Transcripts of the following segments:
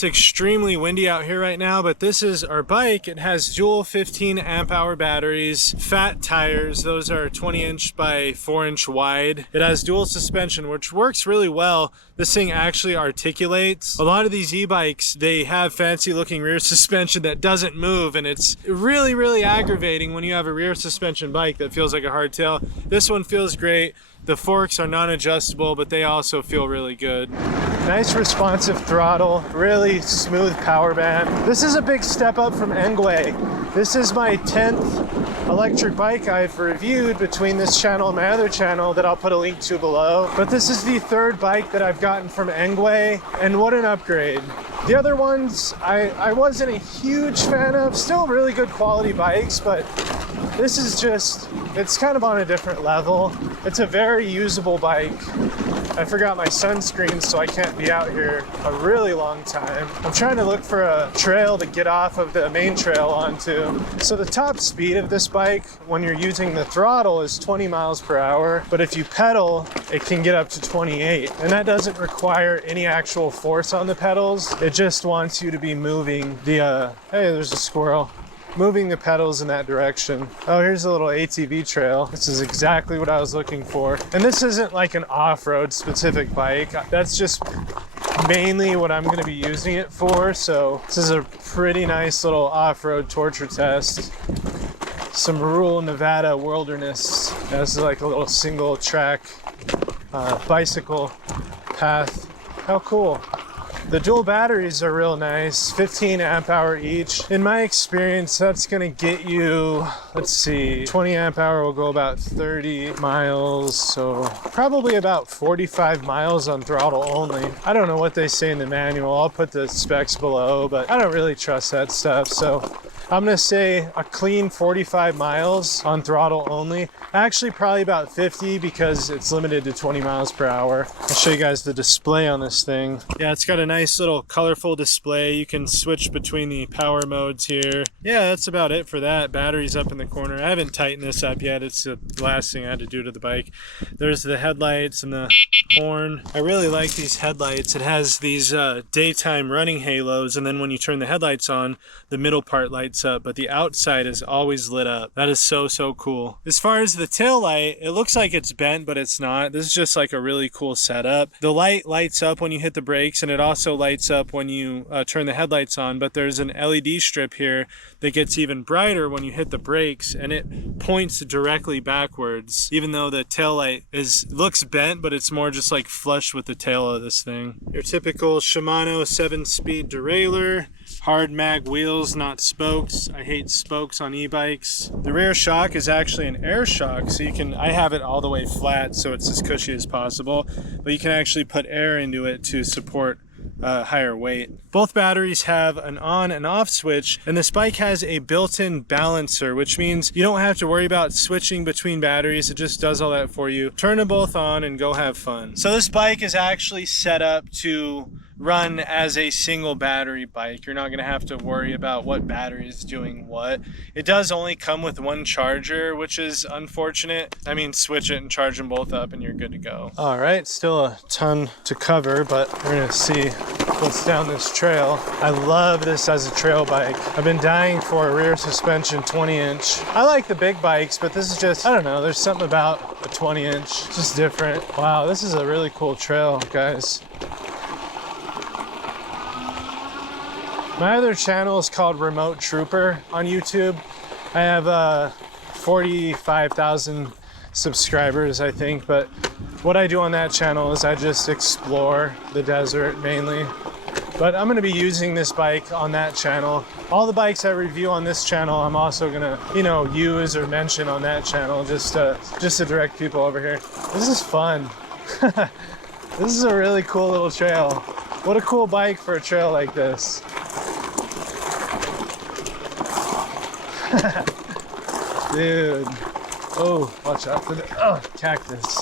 It's extremely windy out here right now, but this is our bike. It has dual 15 amp hour batteries, fat tires. Those are 20-inch by 4-inch wide. It has dual suspension, which works really well. This thing actually articulates. A lot of these e-bikes, they have fancy looking rear suspension that doesn't move, and it's really, really aggravating when you have a rear suspension bike that feels like a hardtail. This one feels great. The forks are non-adjustable, but they also feel really good. Nice responsive throttle, really smooth power band. This is a big step up from Engwe. This is my 10th electric bike I've reviewed between this channel and my other channel that I'll put a link to below. But this is the third bike that I've gotten from Engwe, and what an upgrade. The other ones I wasn't a huge fan of, still really good quality bikes, but this is just, it's kind of on a different level. It's a very usable bike. I forgot my sunscreen, so I can't be out here a really long time. I'm trying to look for a trail to get off of the main trail onto. So the top speed of this bike when you're using the throttle is 20 miles per hour, but if you pedal, it can get up to 28. And that doesn't require any actual force on the pedals. It just wants you to be moving the, hey, there's a squirrel. Moving the pedals in that direction. Oh, here's a little ATV trail. This is exactly what I was looking for. And this isn't like an off-road specific bike. That's just mainly what I'm gonna be using it for. So this is a pretty nice little off-road torture test. Some rural Nevada wilderness. This is like a little single track bicycle path. How cool. The dual batteries are real nice, 15 amp hour each. In my experience, that's gonna get you, let's see, 20 amp hour will go about 30 miles, so probably about 45 miles on throttle only. I don't know what they say in the manual. I'll put the specs below, but I don't really trust that stuff. So I'm gonna say a clean 45 miles on throttle only. Actually, probably about 50 because it's limited to 20 miles per hour. I'll show you guys the display on this thing. Yeah, it's got a nice little colorful display. You can switch between the power modes here. Yeah, that's about it for that. Battery's up in the corner. I haven't tightened this up yet. It's the last thing I had to do to the bike. There's the headlights and the horn. I really like these headlights. It has these daytime running halos, and then when you turn the headlights on, the middle part lights up, but the outside is always lit up. That is so, so cool. As far as the tail light, it looks like it's bent, but it's not. This is just like a really cool setup. The light lights up when you hit the brakes, and it also lights up when you turn the headlights on, but there's an LED strip here that gets even brighter when you hit the brakes, and it points directly backwards, even though the tail light looks bent, but it's more just like flush with the tail of this thing. Your typical Shimano 7-speed derailleur, hard mag wheels, not spokes. I hate spokes on e-bikes. The rear shock is actually an air shock, so I have it all the way flat so it's as cushy as possible, but you can actually put air into it to support higher weight. Both batteries have an on and off switch, and this bike has a built-in balancer, which means you don't have to worry about switching between batteries. It just does all that for you. Turn them both on and go have fun. So this bike is actually set up to run as a single battery bike. You're not going to have to worry about what battery is doing what. It does only come with one charger, which is unfortunate. I mean, switch it and charge them both up and you're good to go. All right, still a ton to cover, but we're going to see what's down this trail. I love this as a trail bike. I've been dying for a rear suspension 20-inch. I like the big bikes, but this is just, I don't know, there's something about a 20-inch. It's just different. Wow, this is a really cool trail, guys. My other channel is called Remote Trooper on YouTube. I have 45,000 subscribers, I think, but what I do on that channel is I just explore the desert mainly. But I'm gonna be using this bike on that channel. All the bikes I review on this channel, I'm also gonna, use or mention on that channel just to direct people over here. This is fun. This is a really cool little trail. What a cool bike for a trail like this. Dude. Oh, watch out for the cactus.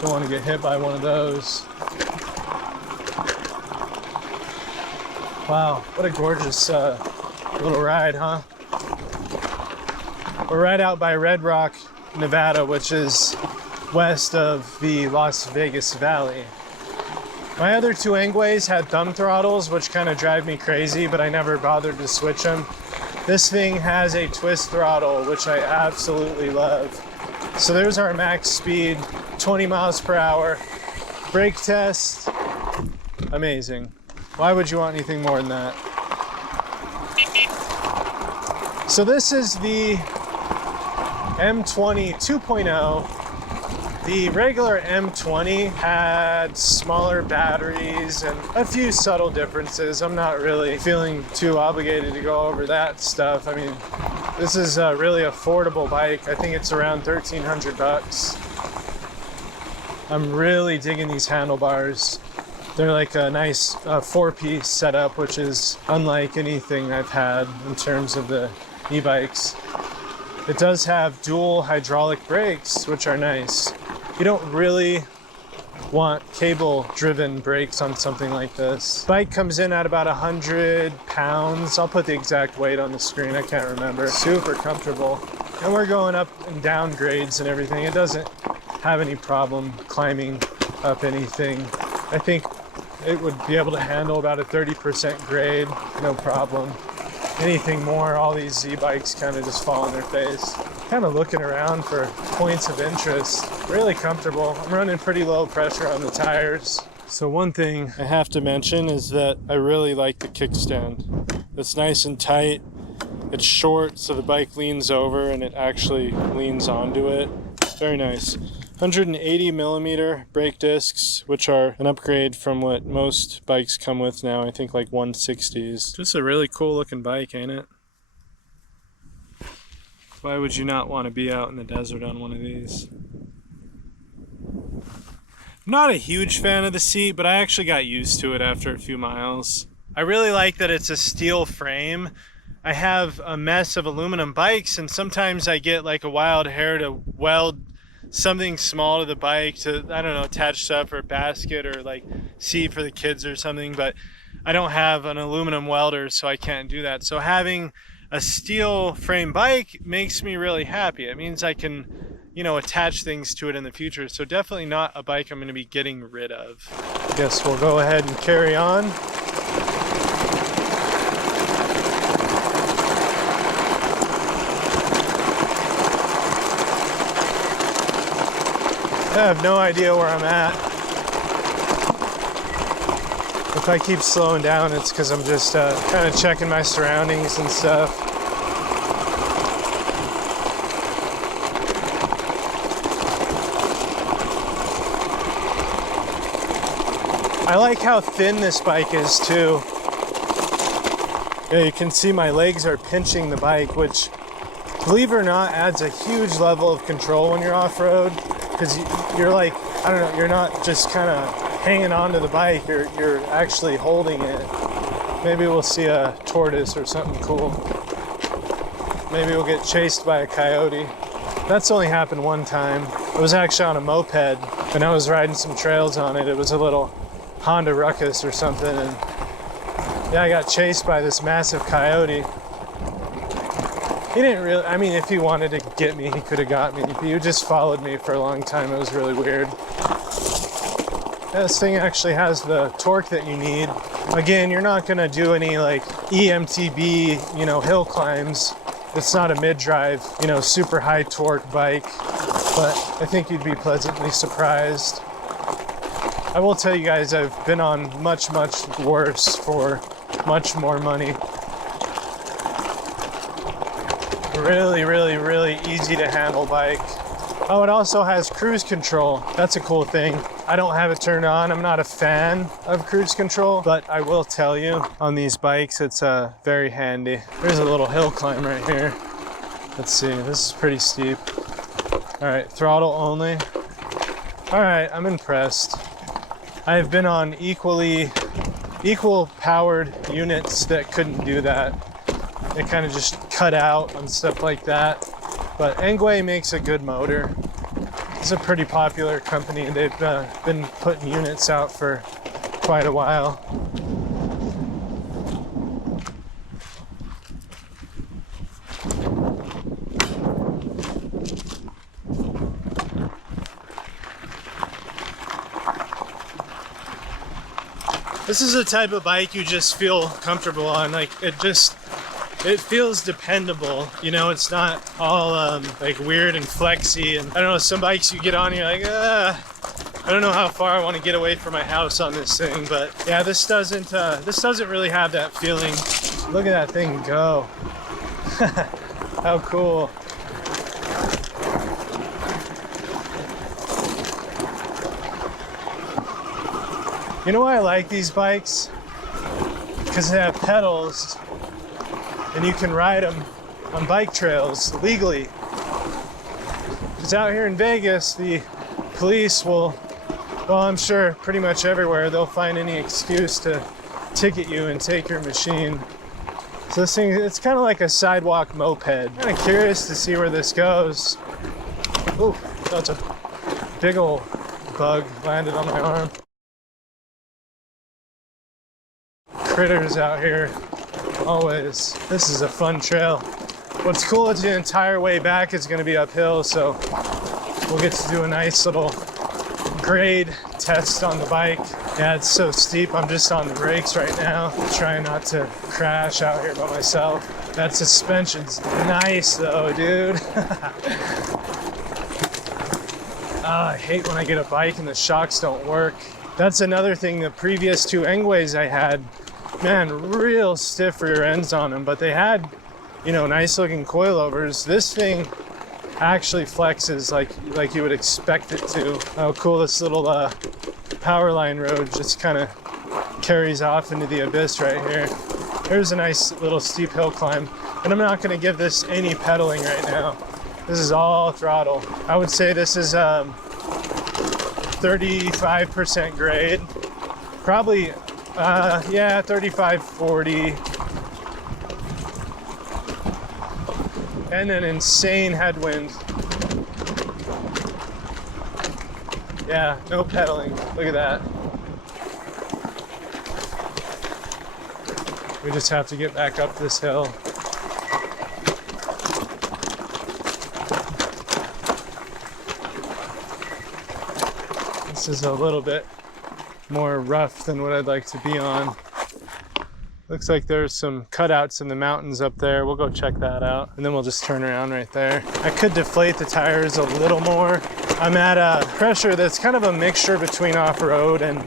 Don't want to get hit by one of those. Wow, what a gorgeous little ride, huh? We're right out by Red Rock, Nevada, which is west of the Las Vegas Valley. My other two Engwe's had thumb throttles, which kind of drive me crazy, but I never bothered to switch them. This thing has a twist throttle, which I absolutely love. So there's our max speed, 20 miles per hour. Brake test, amazing. Why would you want anything more than that? So this is the M20 2.0. The regular M20 had smaller batteries and a few subtle differences. I'm not really feeling too obligated to go over that stuff. I mean, this is a really affordable bike. I think it's around 1,300 bucks. I'm really digging these handlebars. They're like a nice four-piece setup, which is unlike anything I've had in terms of the e-bikes. It does have dual hydraulic brakes, which are nice. You don't really want cable-driven brakes on something like this. Bike comes in at about 100 pounds. I'll put the exact weight on the screen, I can't remember. Super comfortable. And we're going up and down grades and everything. It doesn't have any problem climbing up anything. I think it would be able to handle about a 30% grade, no problem. Anything more, all these e-bikes kind of just fall on their face. Kind of looking around for points of interest. Really comfortable. I'm running pretty low pressure on the tires. So one thing I have to mention is that I really like the kickstand. It's nice and tight. It's short, so the bike leans over and it actually leans onto it. Very nice. 180 millimeter brake discs, which are an upgrade from what most bikes come with now. I think like 160s. Just a really cool looking bike, ain't it? Why would you not want to be out in the desert on one of these? I'm not a huge fan of the seat, but I actually got used to it after a few miles. I really like that it's a steel frame. I have a mess of aluminum bikes, and sometimes I get like a wild hair to weld something small to the bike to, I don't know, attach stuff or a basket or like seat for the kids or something, but I don't have an aluminum welder, so I can't do that. So having a steel frame bike makes me really happy. It means I can, you know, attach things to it in the future. So definitely not a bike I'm going to be getting rid of. I guess we'll go ahead and carry on. I have no idea where I'm at. If I keep slowing down, it's because I'm just kind of checking my surroundings and stuff. I like how thin this bike is too. Yeah, you can see my legs are pinching the bike, which, believe it or not, adds a huge level of control when you're off-road. Because you're like, I don't know, you're not just kind of hanging on to the bike, you're actually holding it. Maybe we'll see a tortoise or something cool. Maybe we'll get chased by a coyote. That's only happened one time. I was actually on a moped and I was riding some trails on it. It was a little Honda Ruckus or something, and yeah, I got chased by this massive coyote. He didn't really, I mean, if he wanted to get me, he could have got me. He just followed me for a long time. It was really weird. This thing actually has the torque that you need. Again, you're not gonna do any like EMTB, you know, hill climbs. It's not a mid-drive, you know, super high torque bike, but I think you'd be pleasantly surprised. I will tell you guys, I've been on much, much worse for much more money. Really, really, really easy to handle bike. Oh, it also has cruise control. That's a cool thing. I don't have it turned on. I'm not a fan of cruise control, but I will tell you, on these bikes, it's very handy. There's a little hill climb right here. Let's see, this is pretty steep. All right, throttle only. All right, I'm impressed. I've been on equal powered units that couldn't do that. They kind of just cut out on stuff like that. But Engwe makes a good motor. It's a pretty popular company. They've been putting units out for quite a while. This is a type of bike you just feel comfortable on. Like it feels dependable, you know. It's not all like weird and flexy. And I don't know, some bikes you get on, you're like, I don't know how far I want to get away from my house on this thing. But yeah, this doesn't really have that feeling. Look at that thing go. How cool. You know why I like these bikes? Because they have pedals and you can ride them on bike trails legally. Because out here in Vegas, the police will, well, I'm sure pretty much everywhere, they'll find any excuse to ticket you and take your machine. So this thing, it's kind of like a sidewalk moped. I'm kind of curious to see where this goes. Ooh, that's a big old bug landed on my arm. Critters out here, always. This is a fun trail. What's cool is the entire way back is going to be uphill, so we'll get to do a nice little grade test on the bike. Yeah, it's so steep. I'm just on the brakes right now, trying not to crash out here by myself. That suspension's nice though, dude. I hate when I get a bike and the shocks don't work. That's another thing. The previous two Engwes I had, man, real stiff rear ends on them, but they had, you know, nice looking coilovers. This thing actually flexes like you would expect it to. How cool. This little power line road just kind of carries off into the abyss right here. There's a nice little steep hill climb, and I'm not going to give this any pedaling right now. This is all throttle. I would say this is 35% grade, probably. Yeah, 35, 40. And an insane headwind. Yeah, no pedaling. Look at that. We just have to get back up this hill. This is a little bit more rough than what I'd like to be on. Looks like there's some cutouts in the mountains up there. We'll go check that out, and then we'll just turn around right there. I could deflate the tires a little more. I'm at a pressure that's kind of a mixture between off-road and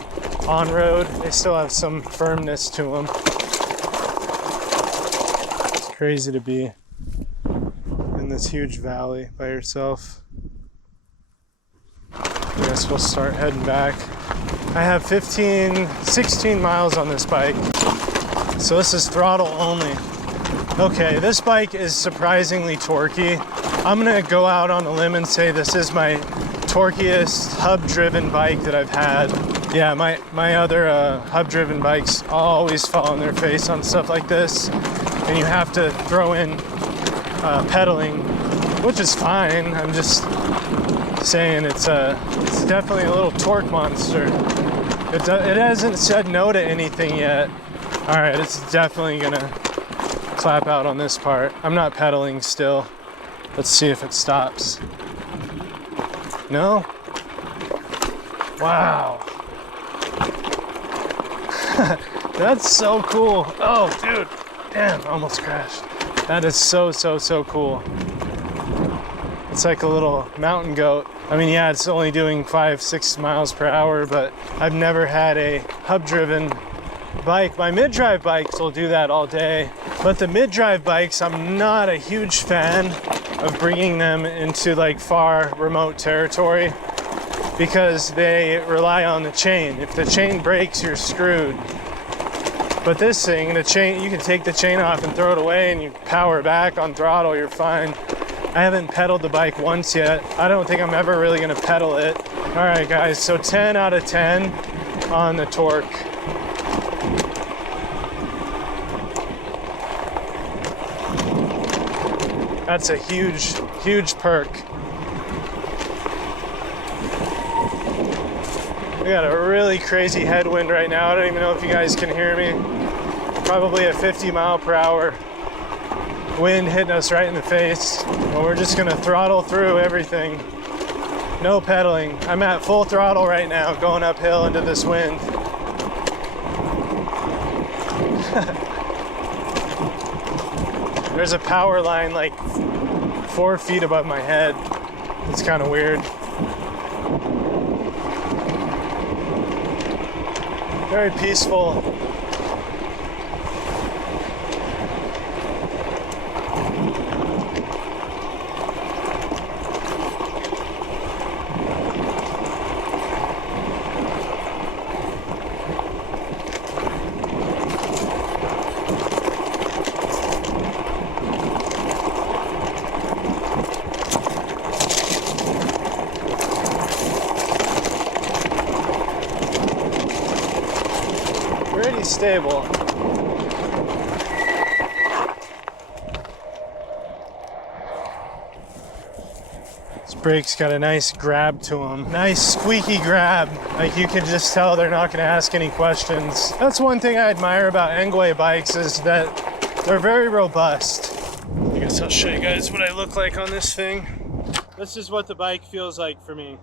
on-road. They still have some firmness to them. It's crazy to be in this huge valley by yourself. I guess we'll start heading back. I have 16 miles on this bike, so this is throttle only. Okay, this bike is surprisingly torquey. I'm gonna go out on a limb and say this is my torquiest hub-driven bike that I've had. Yeah, my other hub-driven bikes always fall on their face on stuff like this, and you have to throw in pedaling, which is fine. I'm just saying it's definitely a little torque monster. It hasn't said no to anything yet. All right, it's definitely gonna clap out on this part. I'm not pedaling still. Let's see if it stops. No? Wow. That's so cool. Oh, dude. Damn, almost crashed. That is so cool. It's like a little mountain goat. I mean, yeah, it's only doing 5-6 miles per hour, but I've never had a hub-driven bike. My mid-drive bikes will do that all day, but the mid-drive bikes, I'm not a huge fan of bringing them into like far remote territory because they rely on the chain. If the chain breaks, you're screwed. But this thing, the chain, you can take the chain off and throw it away and you power back on throttle, you're fine. I haven't pedaled the bike once yet. I don't think I'm ever really gonna pedal it. All right, guys, so 10 out of 10 on the torque. That's a huge perk. We got a really crazy headwind right now. I don't even know if you guys can hear me. Probably a 50 mile per hour wind hitting us right in the face. Well, we're just gonna throttle through everything. No pedaling. I'm at full throttle right now, going uphill into this wind. There's a power line like 4 feet above my head. It's kind of weird. Very peaceful. Pretty stable. This brake's got a nice grab to them. Nice squeaky grab. Like you can just tell they're not going to ask any questions. That's one thing I admire about Engwe bikes is that they're very robust. I guess I'll show you guys what I look like on this thing. This is what the bike feels like for me.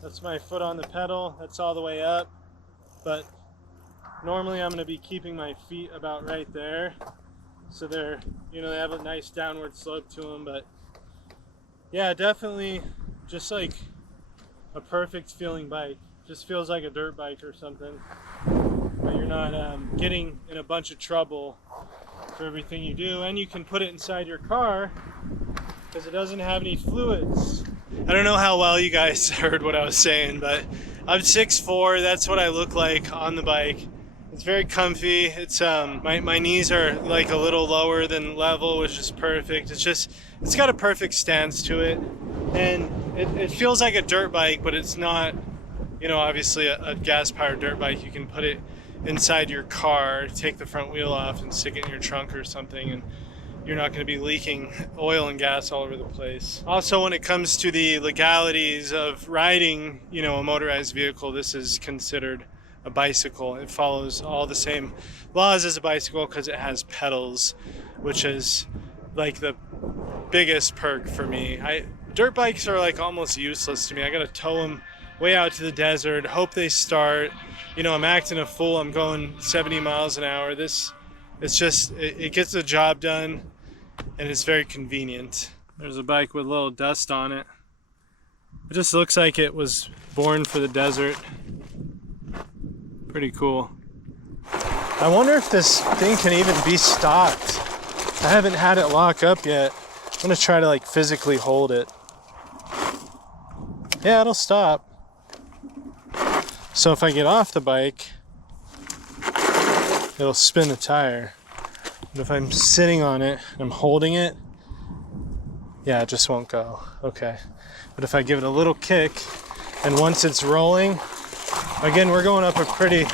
That's my foot on the pedal. That's all the way up. But normally I'm going to be keeping my feet about right there. So they're, you know, they have a nice downward slope to them. But yeah, definitely just like a perfect feeling bike. Just feels like a dirt bike or something. But you're not getting in a bunch of trouble for everything you do. And you can put it inside your car because it doesn't have any fluids. I don't know how well you guys heard what I was saying, but I'm 6'4", that's what I look like on the bike. It's very comfy. It's my knees are like a little lower than level, which is perfect. It's got a perfect stance to it, and it feels like a dirt bike, but it's not, you know, obviously a gas-powered dirt bike. You can put it inside your car, take the front wheel off and stick it in your trunk or something, and you're not going to be leaking oil and gas all over the place. Also, when it comes to the legalities of riding, you know, a motorized vehicle, this is considered a bicycle. It follows all the same laws as a bicycle because it has pedals, which is like the biggest perk for me. Dirt bikes are like almost useless to me. I got to tow them way out to the desert, hope they start. You know, I'm acting a fool. I'm going 70 miles an hour. It gets the job done, and it's very convenient. There's a bike with a little dust on it. It just looks like it was born for the desert. Pretty cool. I wonder if this thing can even be stopped. I haven't had it lock up yet. I'm gonna try to like physically hold it. Yeah, it'll stop. So if I get off the bike, it'll spin the tire. But if I'm sitting on it, I'm holding it, yeah, it just won't go. Okay. But if I give it a little kick, and once it's rolling, again, we're going up a pretty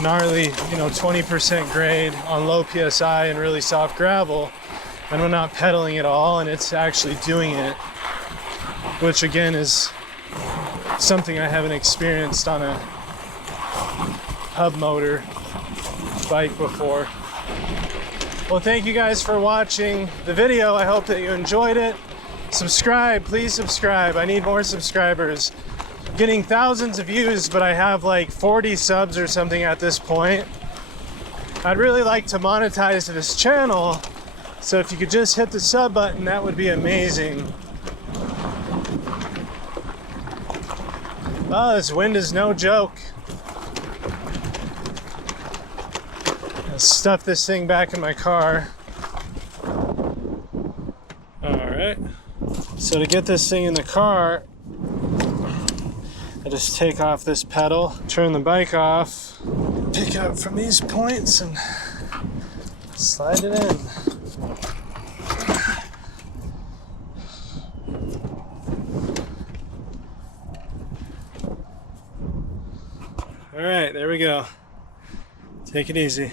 gnarly, 20% grade on low PSI and really soft gravel, and we're not pedaling at all, and it's actually doing it, which again is something I haven't experienced on a hub motor bike before. Well, thank you guys for watching the video. I hope that you enjoyed it. Subscribe, please subscribe. I need more subscribers. I'm getting thousands of views, but I have like 40 subs or something at this point. I'd really like to monetize this channel, so if you could just hit the sub button, that would be amazing. Oh, this wind is no joke. I'll stuff this thing back in my car. Alright. So to get this thing in the car, I just take off this pedal, turn the bike off, pick up from these points and slide it in. All right, there we go. Take it easy.